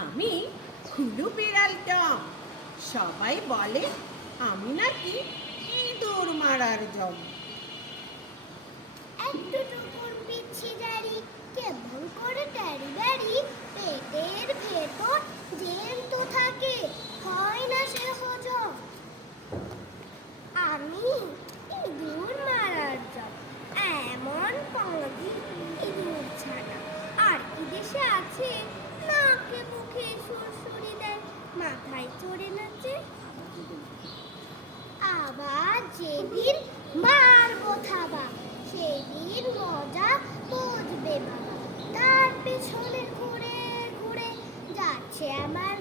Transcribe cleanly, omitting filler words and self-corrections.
আমি হুলু বিড়াল টম। সবাই বলে আমি নাকি ইঁদুর মারার জম। একটু টুকুর পিচ্ছি দাড়ি, কেমন করে ট্যারি ব্যারি, পেটের ভেতর জ্যান্ত থাকে, হয় না সে হজম। আমি ইঁদুর মারার জম, এমন পাঁজি ইঁদুর ছানা আর কি দেশে আছে, নাকে মুখে সুরসুরি দেয়, মাথায় চড়ে নাচে। আবার যেদিন মারবো থাবা, সেদিন মজা বুঝবে বাবা। তার পেছনে ঘুরে ঘুরে যাচ্ছে আমার